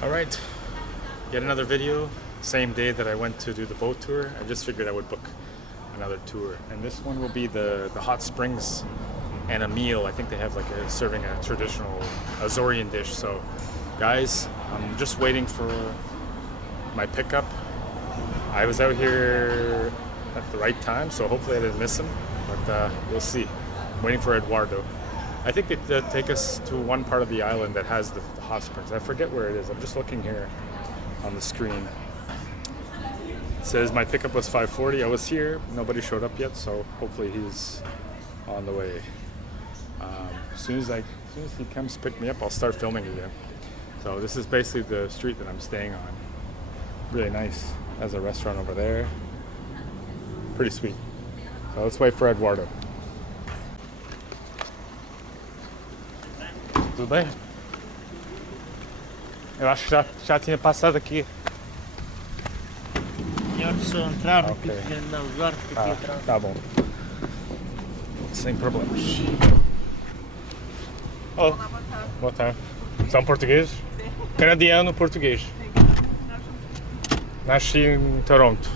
Alright, yet another video. Same day that I went to do the boat tour, I just figured I would book another tour. And this one will be the hot springs and a meal. I think they have like serving a traditional Azorian dish. So guys, I'm just waiting for my pickup. I was out here at the right time, so hopefully I didn't miss him, but we'll see. I'm waiting for Eduardo. I think they take us to one part of the island that has the hot springs. I forget where it is. I'm just looking here on the screen. It says my pickup was 5:40. I was here. Nobody showed up yet, so hopefully he's on the way. As soon as he comes to pick me up, I'll start filming again. So this is basically the street that I'm staying on. Really nice. There's a restaurant over there. Pretty sweet. So let's wait for Eduardo. Tudo bem? Eu acho que já tinha passado aqui. Melhor só entrar, Ok. porque não usar, porque aqui atrás. Tá bom. Sem problemas. Oh, boa tarde. São portugueses? Sim. Canadiano português. Sim. Nasci em Toronto.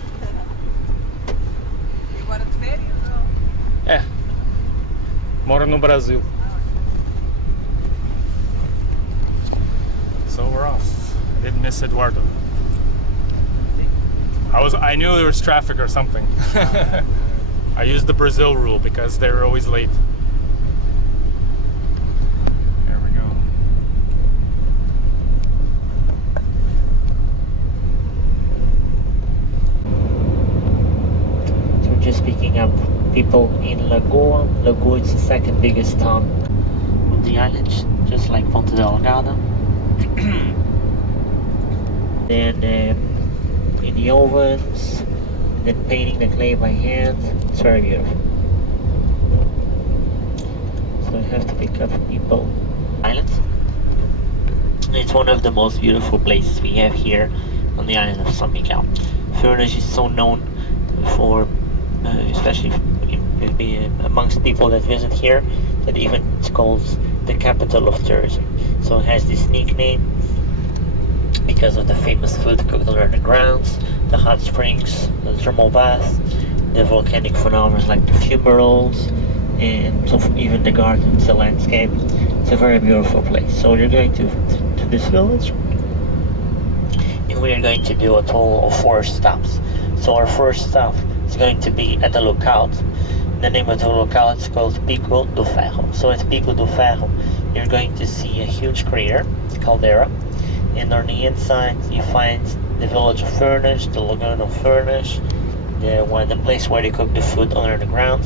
E agora de férias? Ou... É. Moro no Brasil. So we're off. I didn't miss Eduardo. I knew there was traffic or something. I used the Brazil rule because they were always late. There we go. So just picking up people in Lagoa. Lagoa is the second biggest town of the island, just like Ponta Delgada. Then in the ovens, then painting the clay by hand. It's very beautiful. So I have to pick up people. Island. It's one of the most beautiful places we have here on the island of São Miguel. Furnas is so known for, especially amongst people that visit here, that even it's called the capital of tourism. So it has this nickname because of the famous food cooked under the grounds, the hot springs, the thermal bath, the volcanic phenomena like the fumaroles, and so even the gardens, the landscape. It's a very beautiful place. So we're going to this village, and we are going to do a total of 4 stops. So our first stop is going to be at the lookout. The name of the lookout is called Pico do Ferro. So at Pico do Ferro, you're going to see a huge crater, caldera, and on the inside you find the village of Furnas, the lagoon of Furnas, the place where they cook the food under the ground,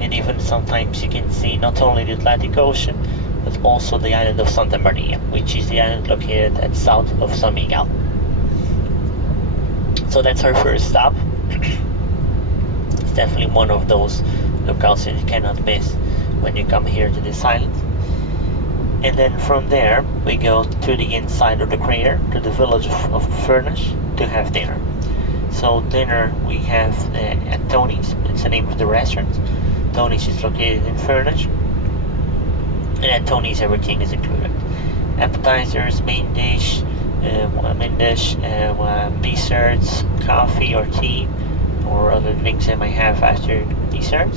and even sometimes you can see not only the Atlantic Ocean, but also the island of Santa Maria, which is the island located at south of São Miguel. So that's our first stop. It's definitely one of those lookouts that you cannot miss when you come here to this island. And then from there we go to the inside of the crater, to the village of Furnas, to have dinner. So dinner we have at Tony's. It's the name of the restaurant. Tony's is located in Furnas, and at Tony's everything is included: appetizers, main dish, desserts, coffee or tea, or other drinks they might have after dessert.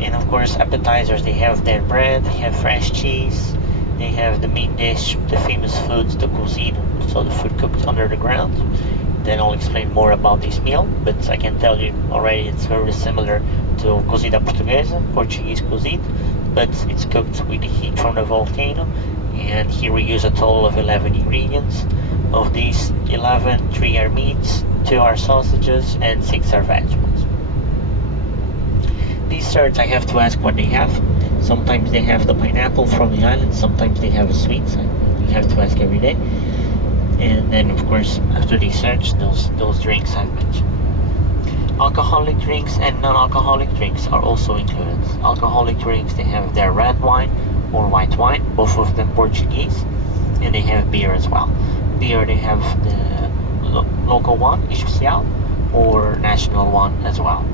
And of course appetizers, they have their bread, they have fresh cheese, they have the main dish, the famous foods, the cozido, so the food cooked under the ground. Then I'll explain more about this meal, but I can tell you already it's very similar to cozida portuguesa, Portuguese cozido, but it's cooked with the heat from the volcano. And here we use a total of 11 ingredients. Of these 11, 3 are meats, 2 are sausages, and 6 are vegetables. Desserts, I have to ask what they have. Sometimes they have the pineapple from the island, sometimes they have a sweet, so you have to ask every day. And then of course after desserts, those drinks I've mentioned. Alcoholic drinks and non-alcoholic drinks are also included. Alcoholic drinks, they have their red wine or white wine, both of them Portuguese, and they have beer as well. Beer, they have the local one, especial, or national one as well.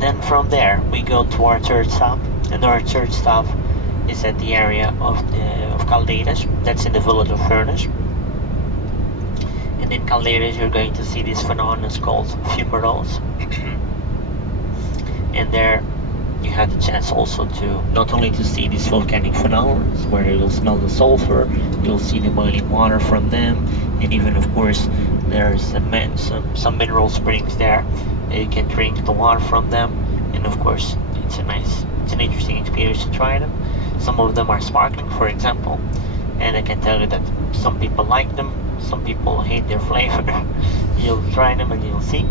Then from there we go to our third stop, and our third stop is at the area of Caldeiras. That's in the village of Furnas. And in Caldeiras you're going to see these phenomena called fumaroles. And there you have the chance also to not only to see these volcanic phenomena where you'll smell the sulfur, you'll see the boiling water from them, and even of course there's some mineral springs there. You can drink the water from them, and of course it's an interesting experience to try them. Some of them are sparkling, for example, and I can tell you that some people like them, some people hate their flavor. You'll try them and you'll see.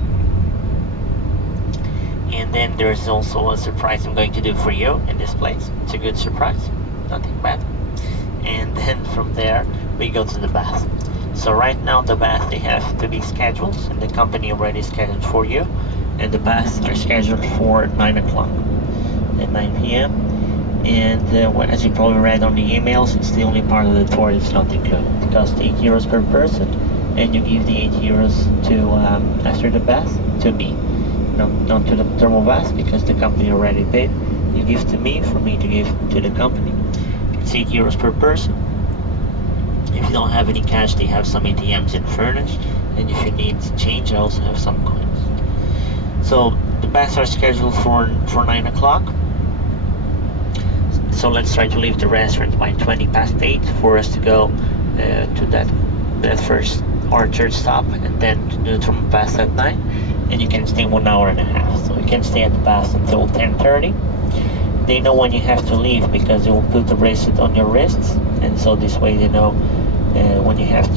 And then there's also a surprise I'm going to do for you in this place. It's a good surprise, nothing bad. And then from there we go to the bath. So right now the bath, they have to be scheduled, and the company already scheduled for you, and the baths are scheduled for 9 o'clock at 9 p.m. And as you probably read on the emails, it's the only part of the tour that's not included. It costs €8 per person, and you give the €8 to after the bath to me, not to the thermal bath, because the company already paid. You give to me for me to give to the company. It's €8 per person. If you don't have any cash, they have some ATMs in Furnas, and if you need change, I also have some coins. So the baths are scheduled for 9 o'clock. So let's try to leave the restaurant by 8:20 for us to go to that first or third stop, and then to do the thermal bath at 9. And you can stay 1 hour and a half. So you can stay at the bath until 10:30. They know when you have to leave because they will put the bracelet on your wrists, and so this way they know when you have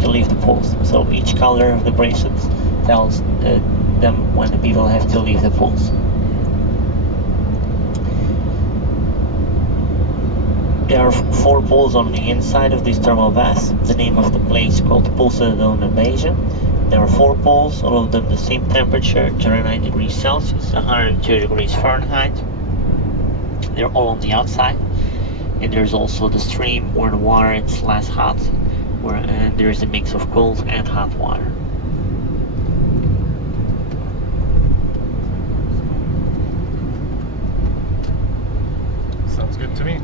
to leave the pools. So each color of the bracelets tells them when the people have to leave the pools. There are 4 pools on the inside of this thermal bath. The name of the place is called Pulsa de Invasion. There are 4 pools, all of them the same temperature, 39 degrees Celsius, 102 degrees Fahrenheit. They're all on the outside, and there's also the stream where the water is less hot, and there is a mix of cold and hot water. Sounds good to me.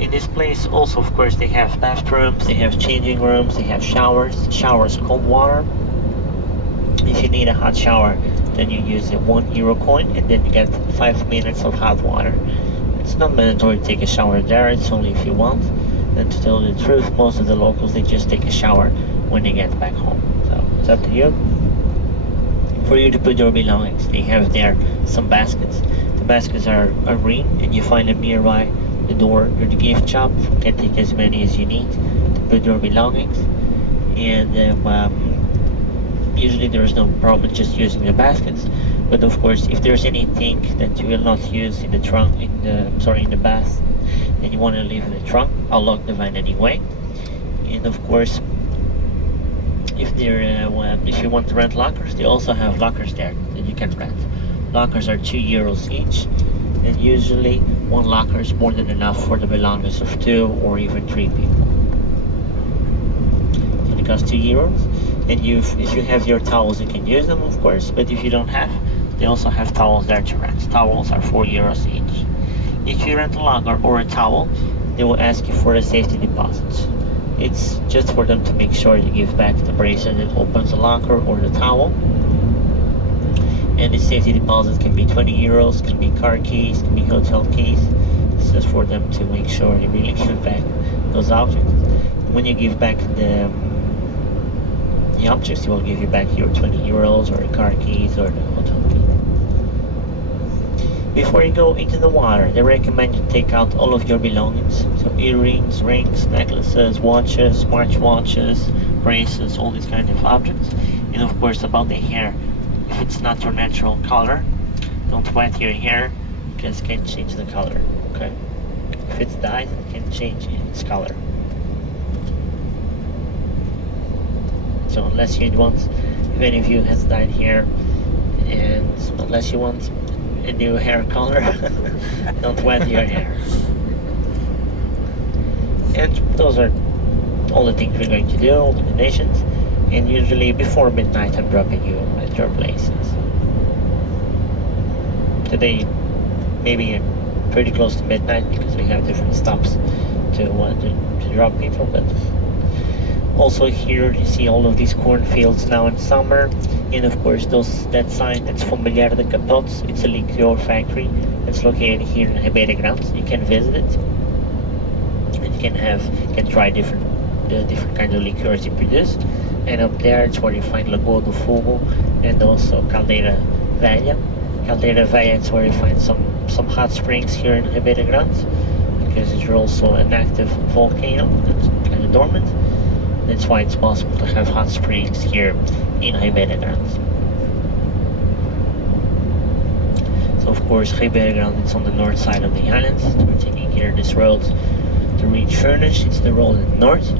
In this place also, of course, they have bathrooms, they have changing rooms, they have showers cold water. If you need a hot shower, then you use a €1 coin, and then you get 5 minutes of hot water. It's not mandatory to take a shower there, it's only if you want. And to tell the truth, most of the locals, they just take a shower when they get back home. So it's up to you. For you to put your belongings, they have there some baskets. The baskets are green, and you find them nearby the door or the gift shop. You can take as many as you need to put your belongings. And usually there is no problem just using the baskets, but of course if there's anything that you will not use in the trunk, in the bath, and you want to leave in the trunk, I'll lock the van anyway. And of course, if you want to rent lockers, they also have lockers there that you can rent. Lockers are €2 each, and usually one locker is more than enough for the belongings of 2 or even 3 people. So it costs €2. And if you have your towels, you can use them, of course, but if you don't have, they also have towels there to rent. Towels are €4 each. If you rent a locker or a towel, they will ask you for a safety deposit. It's just for them to make sure you give back the bracelet that opens the locker or the towel. And the safety deposit can be €20, can be car keys, can be hotel keys. It's just for them to make sure you really give back those objects. When you give back the objects, he will give you back your €20 or the car keys or the hotel key. Before you go into the water, they recommend you take out all of your belongings. So earrings, rings, necklaces, watches, smartwatches, bracelets, all these kind of objects. And of course about the hair, if it's not your natural color, don't wet your hair because it can change the color. Okay? If it's dyed, it can change its color. So unless you want, if any of you has dyed hair, and unless you want a new hair color, don't wet your hair. And those are all the things we're going to do, all the donations. And usually before midnight I'm dropping you at your places. Today, maybe pretty close to midnight because we have different stops to drop people. But also here you see all of these cornfields now in summer, and of course that sign, that's São Miguel de Capotes. It's a liqueur factory that's located here in Ribeira Grande. You can visit it, and you can try different kinds of liqueurs they produce. And up there it's where you find Lagoa do Fogo and also Caldera Velha. Caldera Velha is where you find some hot springs here in Ribeira Grande, because it's also an active volcano that's kind of dormant. That's why it's possible to have hot springs here in Ribeira Grande. So of course Ribeira Grande is on the north side of the island. So we're taking here this road to reach Furnas. It's the road in the north.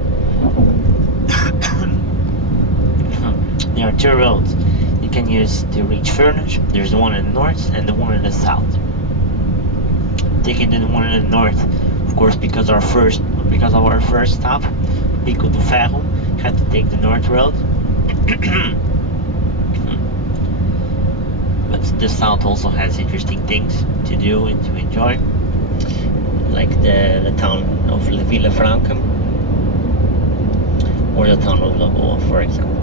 There are two roads you can use to reach Furnas. There's the one in the north and the one in the south. Taking the one in the north, of course, because of our first stop, Pico do Ferro, had to take the north road. But the south also has interesting things to do and to enjoy, like the town of Vila Franca or the town of Lagoa, for example.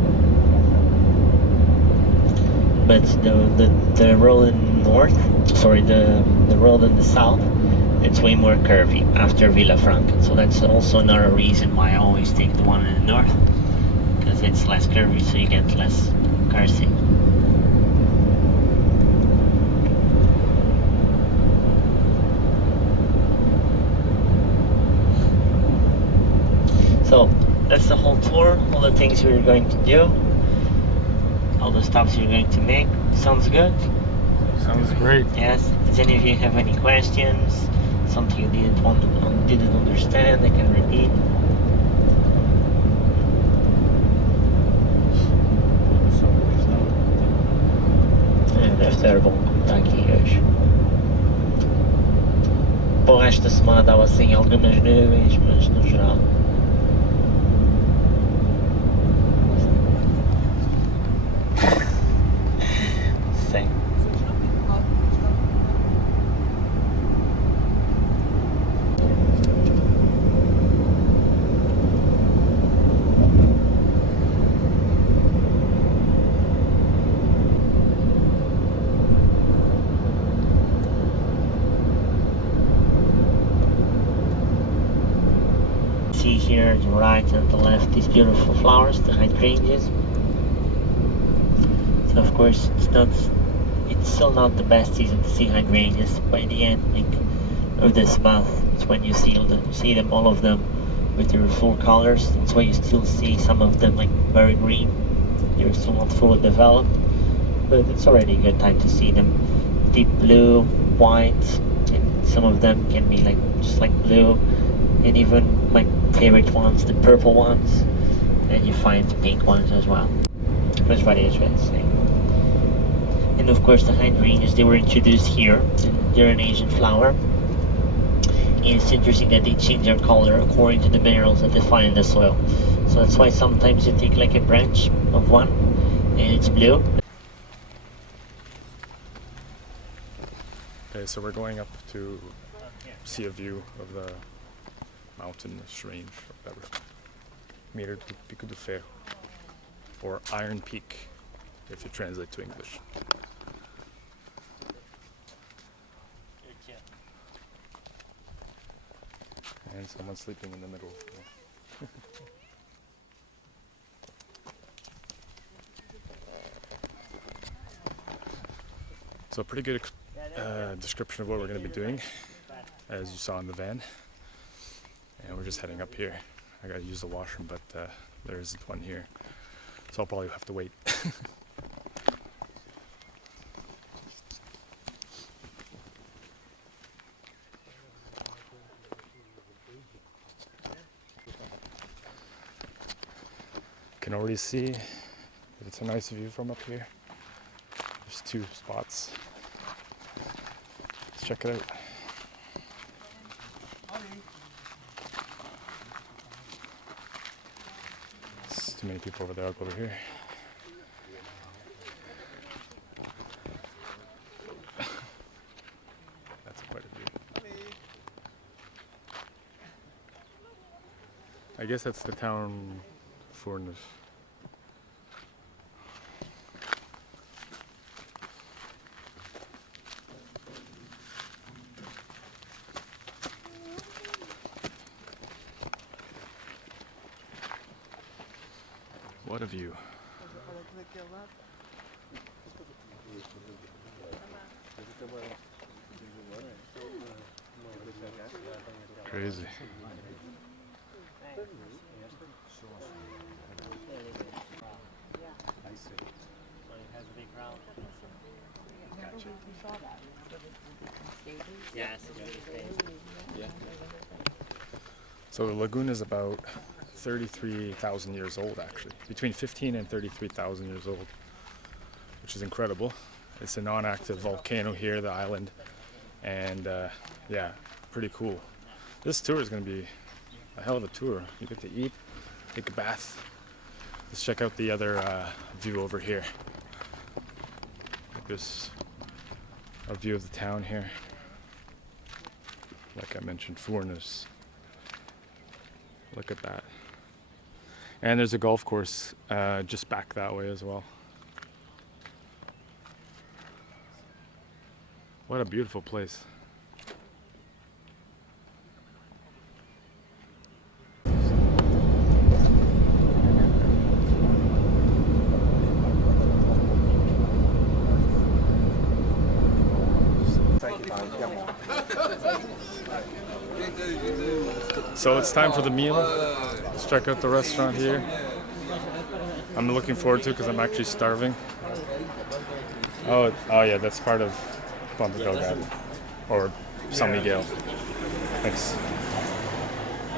But the road in the north, sorry, the road in the south, it's way more curvy after Vila Franca. So that's also another reason why I always take the one in the north, because it's less curvy, so you get less cursing. So that's the whole tour, all the things we're going to do, all the stops you're going to make. Sounds good? Sounds great. Yes. Does any of you have any questions? Something you didn't understand, I can repeat. Deve ter bom estar aqui hoje. Para o resto da semana dava assim algumas nuvens, mas no geral. Sim. See here on the right and the left these beautiful flowers, the hydrangeas. So of course it's still not the best season to see hydrangeas. By the end of this month, it's when you see them, all of them, with their full colors. That's why you still see some of them like very green. They're still not fully developed, but it's already a good time to see them. Deep blue, white, and some of them can be like just like blue, and even my favorite ones, the purple ones, and you find the pink ones as well. Which variations. And of course the hydrangeas, they were introduced here. They're an Asian flower. And it's interesting that they change their color according to the minerals that they find in the soil. So that's why sometimes you take like a branch of one and it's blue. Okay, so we're going up to see a view of the mountainous range, or whatever. Mira do Pico do Ferro, or Iron Peak, if you translate to English. And someone sleeping in the middle. So a pretty good description of what we're going to be doing, as you saw in the van. And we're just heading up here. I gotta use the washroom, but there isn't one here, so I'll probably have to wait. Can already see that it's a nice view from up here. There's two spots. Let's check it out. There's too many people over there. I'll go over here. I guess that's the town Furnas. What a view. Crazy. So the lagoon is about 33,000 years old, actually. Between 15 and 33,000 years old, which is incredible. It's a non-active volcano here, the island, and yeah, pretty cool. This tour is going to be a hell of a tour. You get to eat, take a bath. Let's check out the other view over here. Like this, a view of the town here. Like I mentioned, Furnas. Look at that. And there's a golf course just back that way as well. What a beautiful place. So it's time for the meal. Let's check out the restaurant here. I'm looking forward to it because I'm actually starving. Oh yeah, that's part of Portugal or São Miguel. Thanks.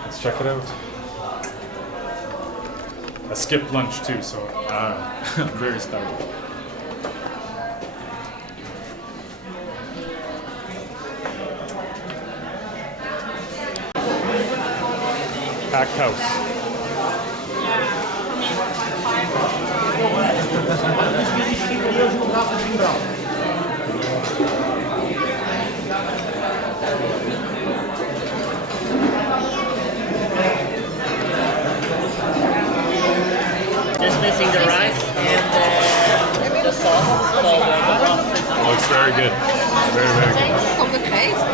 Let's check it out. I skipped lunch too, so I'm very starving. Packed house. Just missing the rice and the sauce. Looks very good. Very, very good. From the taste.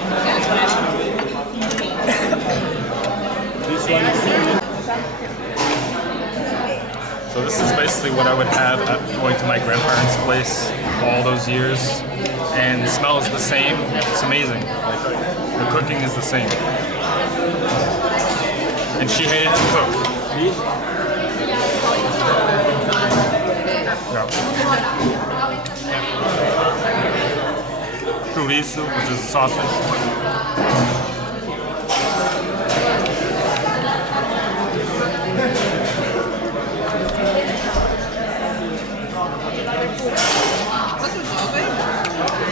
So this is basically what I would have at going to my grandparents' place all those years, and the smell is the same. It's amazing. The cooking is the same, and she hated to cook. Yeah. Chorizo, which is sausage.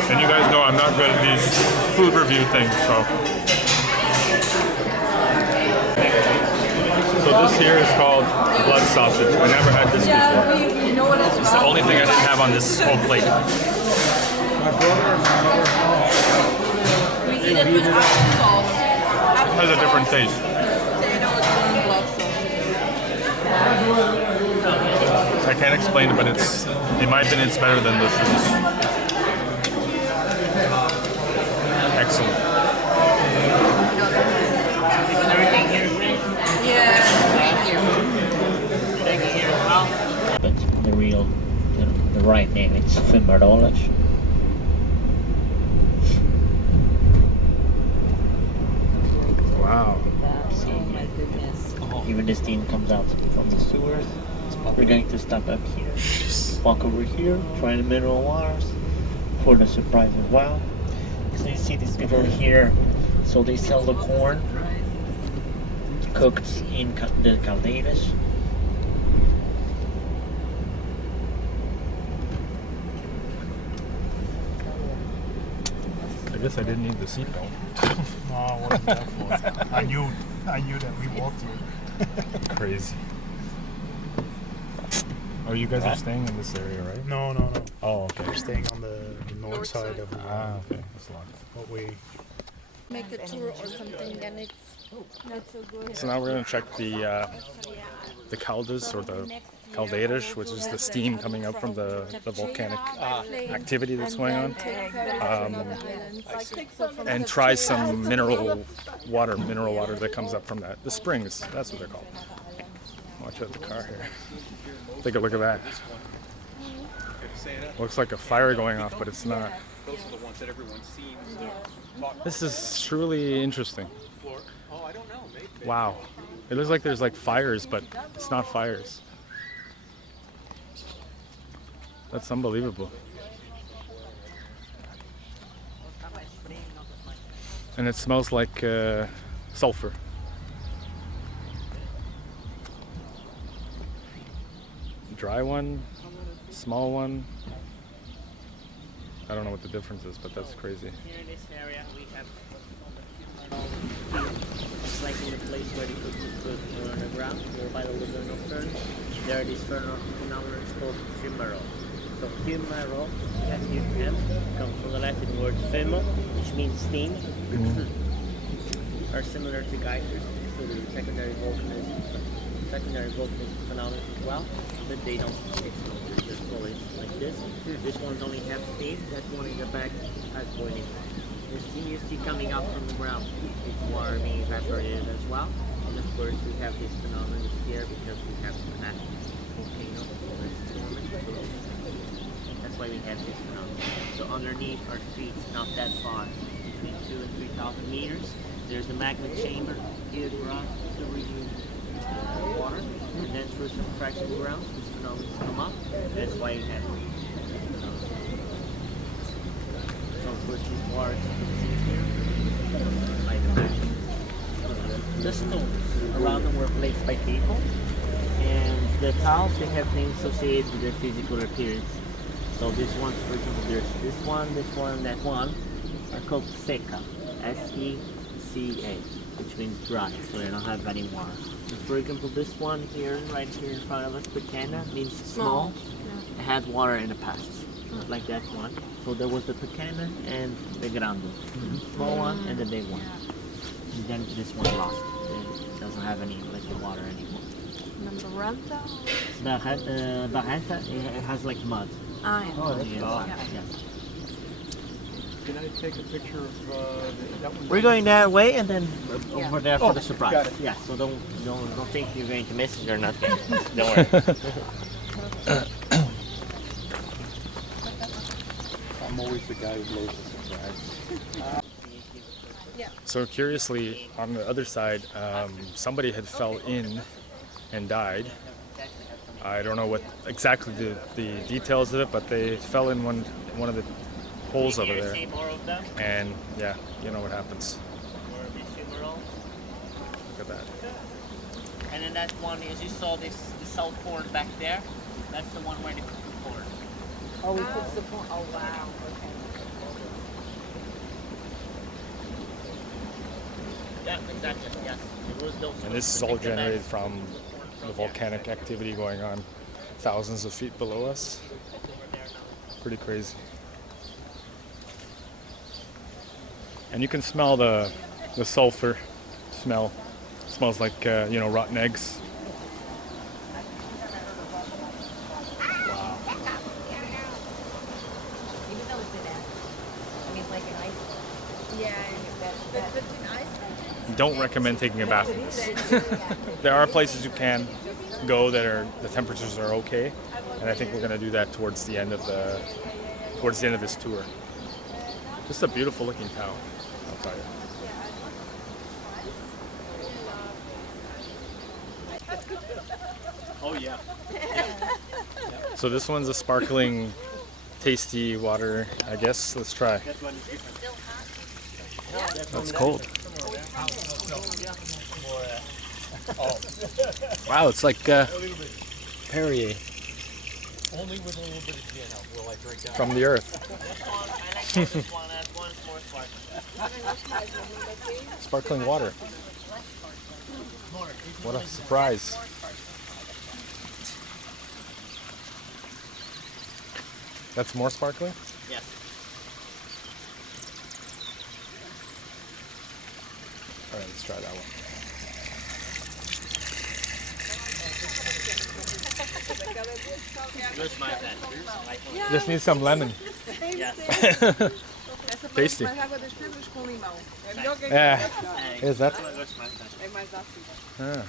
And you guys know I'm not good at these food review things, so. So this here is called blood sausage. I never had this before. You know what it's It's the only thing I didn't have on this whole plate. We eat it with applesauce. It has a different taste. Potato is blood sauce. I can't explain it, but it's, in my opinion, it's better than this. Excellent. Yeah, thank you. But the real, the right name is Fimardolage. Wow. Oh my goodness. Even the steam comes out from the sewers. We're going to stop up here, walk over here, try the mineral waters for the surprise as well. So you see these people here, so they sell the corn cooked in the caldeiras. I guess I didn't need the seatbelt. No, I wasn't that for. I knew that we walked here. Crazy. Oh, you guys are staying in this area, right? No. Oh, okay. We're staying on the north side of Ah, okay. That's locked. what we Make a tour or something, then it's not so good. So now we're gonna check the calders or the caldeiras, which is the steam coming up from the volcanic activity that's going on, and try some mineral water that comes up from that. The springs, that's what they're called. Watch out the car here. Take a look at that. Looks like a fire going off, but it's not. Those are the ones that everyone seems This is truly interesting. Oh, I don't know. Maybe. Wow. It looks like there's like fires, but it's not fires. That's unbelievable. And it smells like sulfur. Dry one, small one. I don't know what the difference is, but that's crazy. Here in this area we have it's like in the place where they put the food on the ground, or by the Laguna of Furnas. There this phenomenon is called fumarole. So fumarole, F-U-M, comes from the Latin word fumo, which means steam, are similar to geysers, so the secondary volcanism phenomenon as well, but they don't explode, they just go in like this. This one's only half steam, that one in the back has boiling. The steam you see coming up from the ground is water being evaporated as well. And of course we have this phenomenon here because we have an active volcano that's dormant below. That's why we have this phenomenon. So underneath our feet, not that far, between 2,000 and 3,000 meters, there's a magma chamber, huge rock, super huge water, and then through some cracks in the ground, this phenomenon come up. That's why you have so of course these waters here, like the stones around them were placed by people, and the tiles they have names associated with their physical appearance. So this one, for example, there's this one, that one are called seca, S-E-C-A, which means dry, so they don't have any water. And for example, this one here, right here in front of us, pequena, means small. It had water in the past, like that one. So there was the pequena and the grande, small one and the big one. And then this one lost. It doesn't have any liquid water anymore. Barrenta, it has like mud. Oh, Yeah. Can I take a picture of that one? We're going that way and then over there for Oh, the surprise. got it. Yeah, so don't think you're going to miss it or not. Don't worry. I'm always the guy who blows the surprise. So curiously, on the other side, somebody had fell in and died. I don't know what exactly the details of it, but they fell in one of the holes over there. See more of them? And yeah, you know what happens. More of these fumarole. Look at that. And then that one, as you saw the salt corn back there, that's the one where they put the corn. Oh, we put support. Oh, wow. Okay. Yeah, exactly, yes. It was those And this is all generated from the volcanic activity going on thousands of feet below us. Pretty crazy. And you can smell the sulfur smell. It smells like rotten eggs. Wow. Even though it's an acid. I mean, like an ice. Yeah. But an ice. Don't recommend taking a bath in this. There are places you can go that the temperatures are okay, and I think we're going to do that towards the end of this tour. Just a beautiful looking town, I'll tell you. Oh yeah. So this one's a sparkling, tasty water, I guess. Let's try. That's cold. Wow, it's like Perrier Only with a little bit of gin will I drink that. from the earth. This one, that one's more sparkling. Sparkling water. What a surprise. That's more sparkling? Yes. Alright, let's try that one. Just my bad. Just need some lemon. Yes. Tasty. Mais água das pedras com limão. É melhor que Yeah. Is that? Gosto mais da é mais ácido. Ah.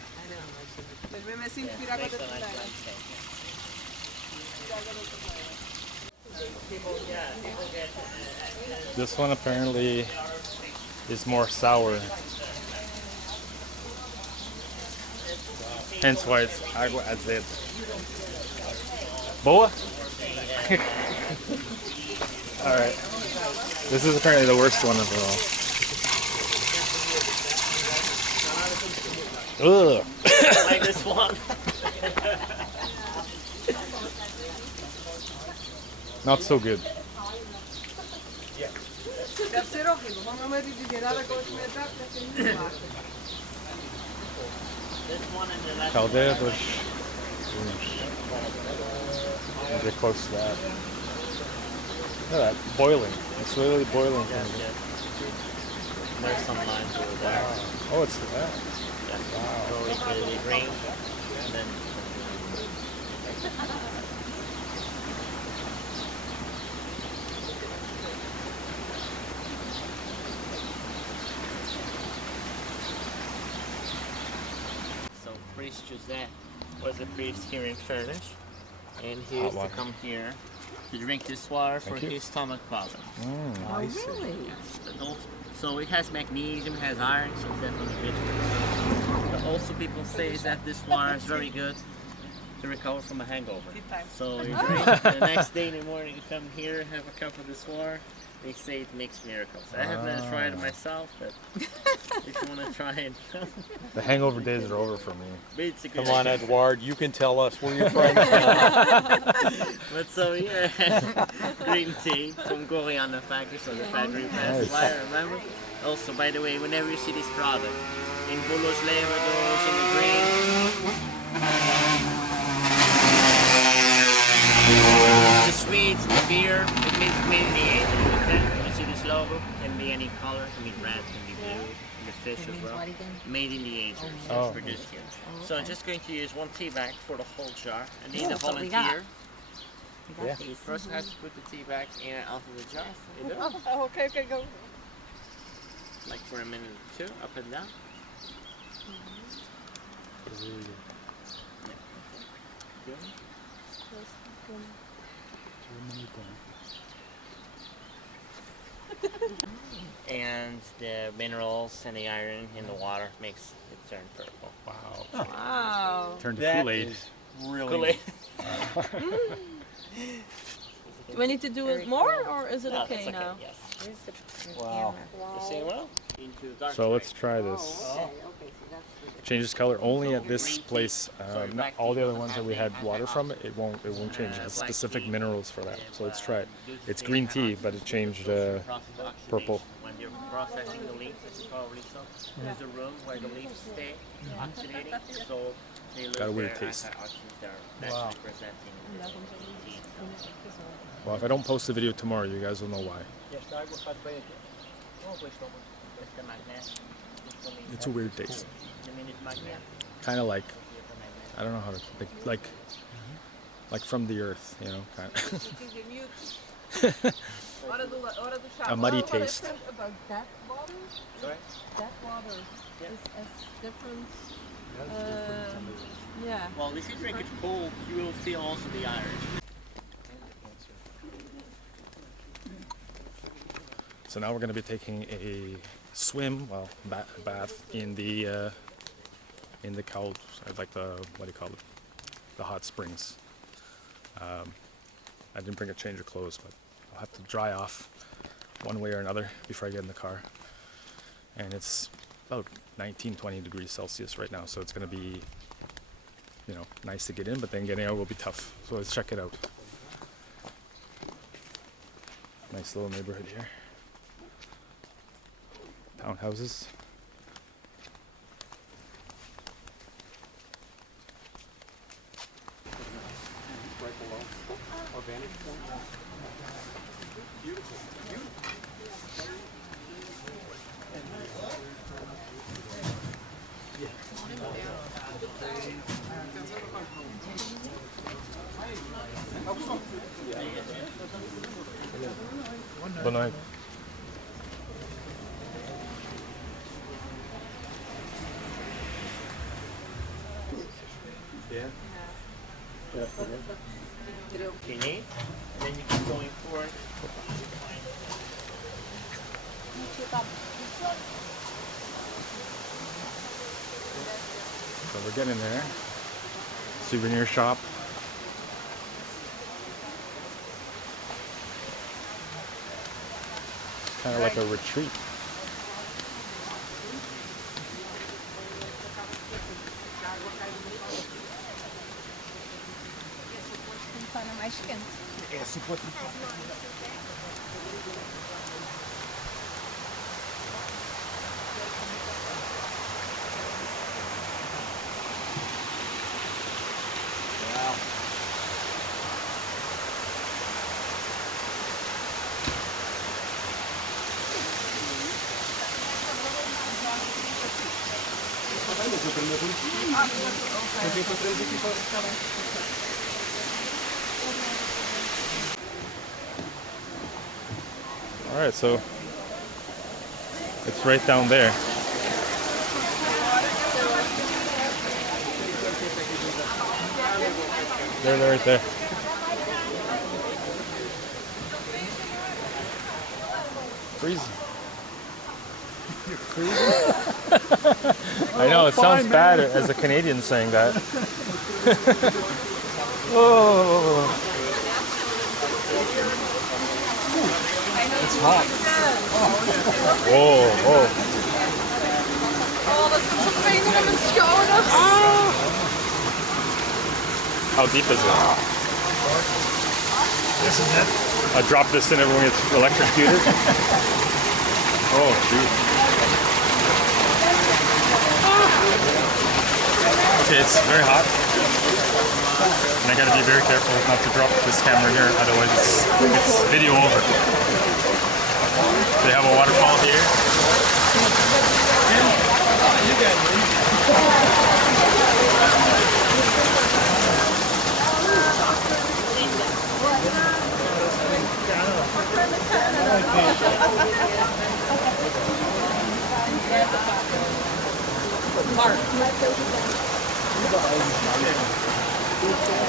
Mas mesmo assim prefiro água da torneira. This one apparently is more sour. Hence why it's água azeda. Boa? Alright. This is apparently the worst one of them all. Ugh. like this one. Not so good. Deve ser horrível. Vamos uma digerada com os metades, deve ser muito ácido. This one and the last Caldeiras of Furnas. Get close to that. Look at that, boiling. It's literally boiling. yes. There's some lines over there. Oh, it's that. Yeah. Go into the green and then so priest Jose was a priest here in Furnas, and he used to water. come here to drink this water for Thank you. his stomach problems. Oh, really? Yes, but also, so it has magnesium, has iron, so it's definitely good for you. But also people say that this water is very good to recover from a hangover. So you drink the next day in the morning, you come here, have a cup of this water. They say it makes miracles. I have never tried it myself, but if you want to try it, The hangover days are over for me. but it's a good Come on, idea. Edward, you can tell us where you're from. But so here, green tea from Goriana factory, so the factory passed by, remember? Also, by the way, whenever you see this product, in Bulos Levados, in the green, the sweet, the beer, it means made in the Asia. Okay? You see this logo? Can be any color, can be red, can be blue, the fish as well. Made in the Asia, so Oh. it's produced here. So I'm just going to use one tea bag for the whole jar. I need a That's what we got. volunteer. Yeah. He first has to put the tea bag in and out of the jar. You do? Oh, okay, go. Like for a minute or two, up and down. Good. And the minerals and the iron in the water makes it turn purple. Wow. Wow. Turned to That Kool-Aid. is really Kool-Aid. Do we need to do it more, or is it No, okay that's now? Yes. Wow. You see well? Into dark So let's gray. try this. Changes color only at this place. Not all the other ones that we had water from. It won't change. It has specific minerals for that. So let's try it. It's green tea, but it changed Process of oxidation. purple. When you're processing the leaves, as you probably saw, there's a room where the leaves stay oxidating, so they lose Got a weird their taste. antioxidants that are naturally presenting in the tea itself. Well, if I don't post the video tomorrow, you guys will know why. It's a weird taste. Kind of like, I don't know how to, like from the earth, you know, kind of. A muddy taste. About that water? Sorry? That water is as different. Yeah. Well, if you drink it cold, you will feel also the iron. So now we're going to be taking a swim, well, bath in the cold, like the, what do you call it, the hot springs. I didn't bring a change of clothes, but I'll have to dry off one way or another before I get in the car. And it's about 19-20 degrees Celsius right now, so it's going to be, you know, nice to get in, but then getting out will be tough. So let's check it out. Nice little neighborhood here. Townhouses. Right below our vantage point. Beautiful. Beautiful. Yeah. Okay, and then you keep going forward. So we're getting there. Souvenir shop. Kind of like a retreat. Mais quente. All right, so it's right down there. They're right there. Freezing. I know, it sounds bad as a Canadian saying that. Oh. It's hot. Oh, oh. Oh, dat is zo'n pijn in mijn schouders. How deep is it? Isn't it? I drop this in, everyone gets electrocuted. Oh, shoot. Okay, it's very hot. And I gotta be very careful not to drop this camera here, otherwise it's video over. They have a waterfall here.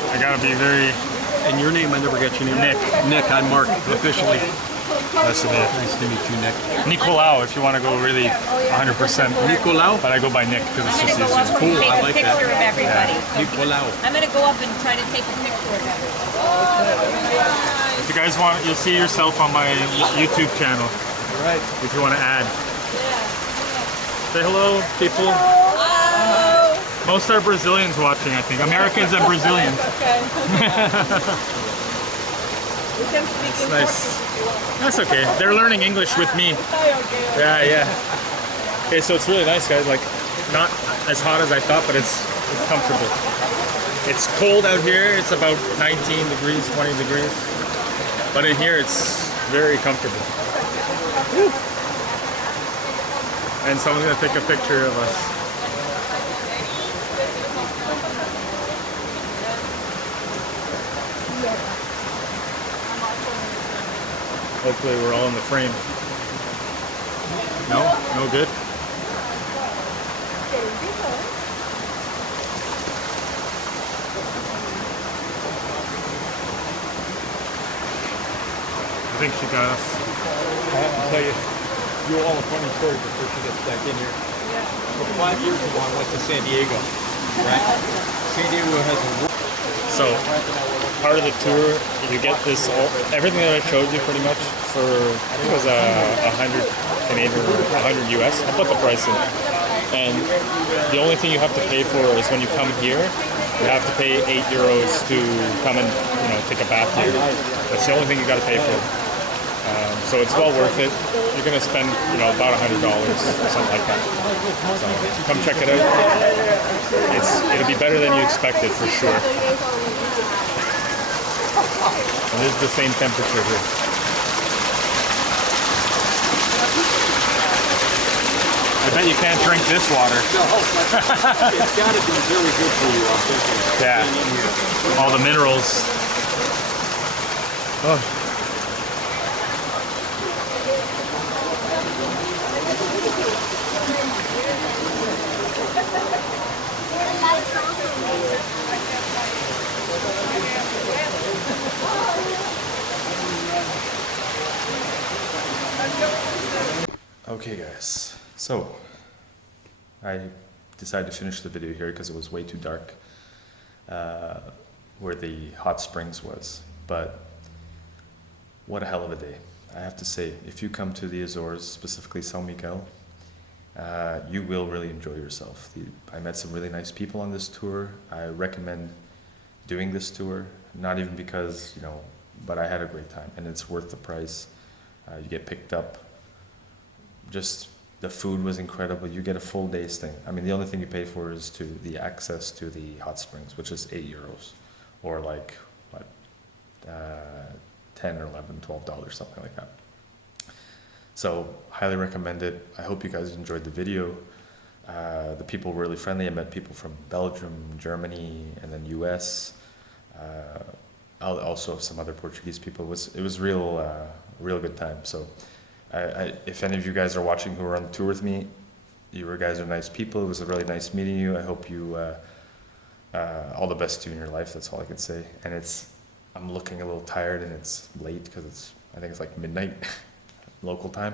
I gotta be very... And your name, I never get your name. Nick. Nick, I'm Mark, officially. Nice to meet you. Nice to meet you, Nick. Nicolau, if you want to go really 100%. Nicolau? But I go by Nick because it's I'm just gonna go up easier. and Cool, take I a like that. picture of everybody. Nicolau. I'm gonna go up and try to take a picture of everybody. If you guys want, you'll see yourself on my YouTube channel. All right. If you want to add. Say hello, people. Most are Brazilians watching, I think. Americans and Brazilians. We can speak It's in nice. Portuguese if you want. That's okay. They're learning English with me. Okay. Yeah, yeah. Okay, so it's really nice, guys. Like, not as hot as I thought, but it's comfortable. It's cold out here. It's about 19 degrees, 20 degrees. But in here, it's very comfortable. Woo. And someone's gonna take a picture of us. Hopefully we're all in the frame. No? No good? I think she got us. I'll tell you all a funny story before she gets back in here. So 5 years ago, I went to San Diego, right? San Diego has a... So, part of the tour, you get this, everything that I showed you pretty much for, I think it was 100 Canadian or 100 US. I put the price in. And the only thing you have to pay for is when you come here, you have to pay €8 to come and, take a bath here. That's the only thing you got to pay for. So it's well worth it. You're going to spend, about $100 or something like that. So come check it out. It'll be better than you expected for sure. And this is the same temperature here. I bet you can't drink this water. It's got to be really good for you, I'm thinking. Yeah. All the minerals. Oh. Okay guys, so I decided to finish the video here because it was way too dark where the hot springs was, but what a hell of a day. I have to say, if you come to the Azores, specifically São Miguel, you will really enjoy yourself. I met some really nice people on this tour. I recommend doing this tour, not even because, but I had a great time and it's worth the price. You get picked up. Just the food was incredible. You get a full day's thing. I mean, the only thing you pay for is the access to the hot springs, which is €8 or like what, 10 or 11, $12, something like that. So highly recommend it. I hope you guys enjoyed the video. The people were really friendly. I met people from Belgium, Germany, and then US. Also some other Portuguese people. It was real good time. So if any of you guys are watching who are on the tour with me, you guys are nice people. It was a really nice meeting you. I hope you all the best to you in your life. That's all I can say. And I'm looking a little tired and it's late because I think it's like midnight local time.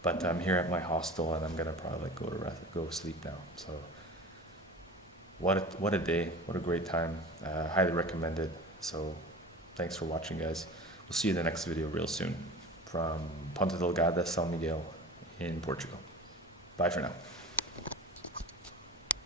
But I'm here at my hostel and I'm gonna probably go sleep now. So what a day, what a great time. Highly recommend it. So thanks for watching, guys. We'll see you in the next video real soon from Ponta Delgada, São Miguel in Portugal. Bye for now.